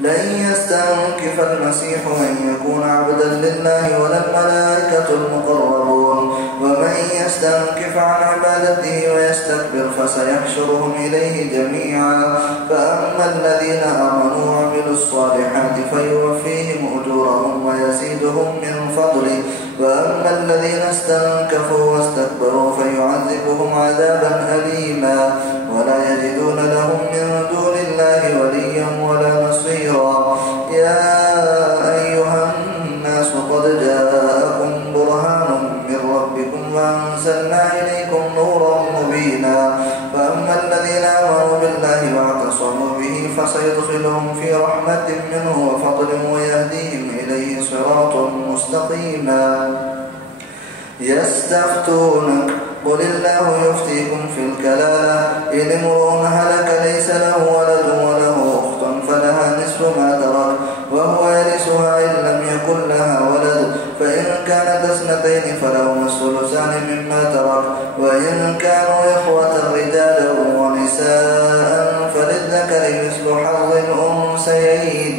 لن يستنكف المسيح أن يكون عبدا لله ولا الملائكة المقربون ومن يستنكف عن عبادته ويستكبر فسيحشرهم إليه جميعا. فأما الذين آمنوا وعملوا الصالحات فيوفيهم أجورهم ويزيدهم من فضله وأما الذين استنكفوا واستكبروا فيعذبهم عذابا أليما ولا يجدون لهم من دون الله وليا ولا نصيرا. يا أيها الناس قد جاءكم برهان من ربكم وأنزلنا إليكم نورا مبينا. فأما الذين آمنوا بالله واعتصموا به فسيدخلهم في رحمة منه وفضل ويهديهم إليه صراطا مستقيما. يستفتونك قل الله يفتيكم في الكلالة إن امرؤ هلك ليس له ولد وله أخت فلها نصف ما ترك وهو يرثها إن لم يكن لها ولد فإن كانت اثنتين فلهما الثلثان مما ترك وإن كانوا إخوة رجالا ونساء فللذكر مثل حظ الأنثيين.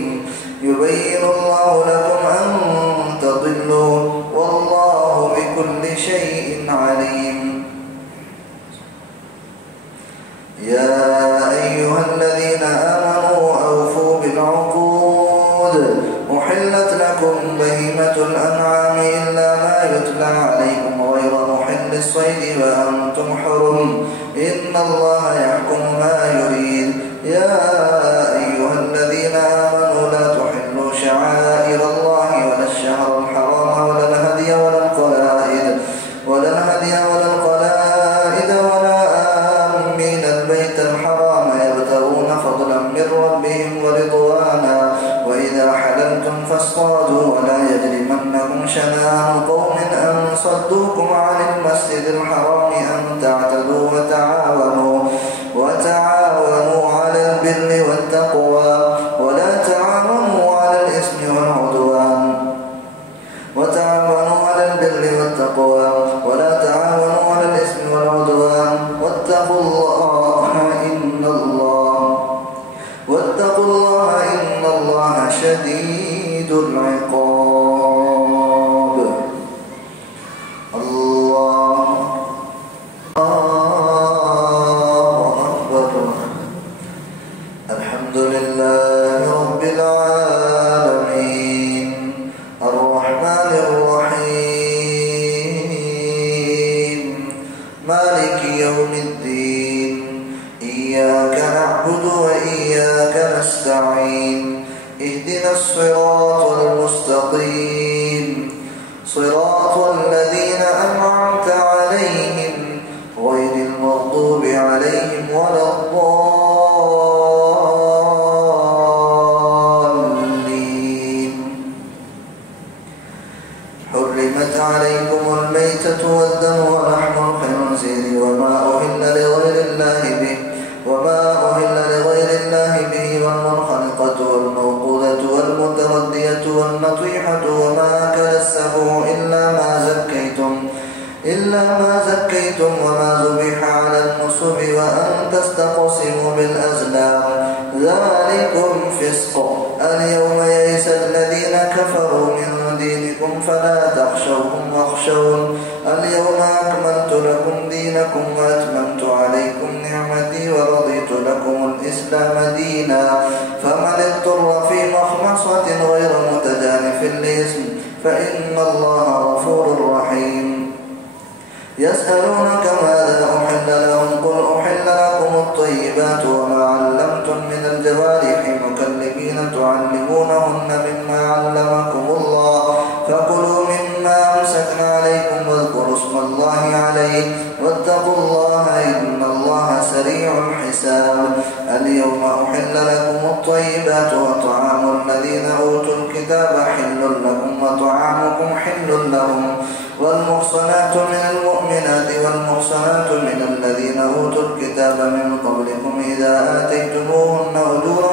يبين الله لكم أن تضلوا والله بكل شيء عليم. يا أيها الذين آمنوا أوفوا بالعقود. أحلت لكم بهيمة الأنعام إلا ما يتلى عليكم غير محل الصيد وأنتم حرم إن الله يحكم ما يريد. يا أيها الذين آمنوا لا تحلوا شعائر الله ولا الشهر الحرام ولا الهدي ولا القلائد ولا آمين البيت الحرام يبتغون فضلا من ربهم ورضوانا وإذا حللتم فاصطادوا ولا يجرمنكم شنآن قوم أن صدوكم عن المسجد الحرام أن تعتدوا وتعاونوا على البر والتقوى ولا تعاونوا على الإثم والعدوان واتقوا الله إن الله شديد العقاب. الله أكبر. الحمد لله رب العالمين الرحمن الرحيم مالك يوم الدين إياك نعبد وإياك نستعين اهدنا الصراط المستقيم صراط الذين أنعمت عليهم غير المغضوب عليهم ولا الضالين. حرمت عليكم الميتة والدم ولحم الخنزير وما أهل لغير الله به والمنخنقة والموقوذة والمتردية والنطيحة وما أكل السبع إلا ما زكيتم وما ذبح على النصب وأن تستقسموا بالأزلام ذلكم فسق. اليوم يئس الذين كفروا من دينكم فلا تخشوهم واخشون اليوم أكملت لكم دينكم وأتممت عليكم نعمتي ورضيت لكم الإسلام دينا. فمن اضطر في مخمصة غير متجانف لإثم فإن الله غفور رحيم. يسألونك ماذا أحل لهم قل أحل لكم الطيبات وما علمتم من الجوارح مكلبين تعلمونهن مما علمكم الله فكلوا مما أمسكنا عليكم واذكروا اسم الله عليه واتقوا الله إن الله سريع الحساب. اليوم أحل لكم الطيبات وطعام الذين أوتوا الكتاب حل لكم وطعامكم حل لهم والمحصنات من المؤمنات والمحصنات من الذين أوتوا الكتاب من قبلكم إذا آتيتموهن أجورهن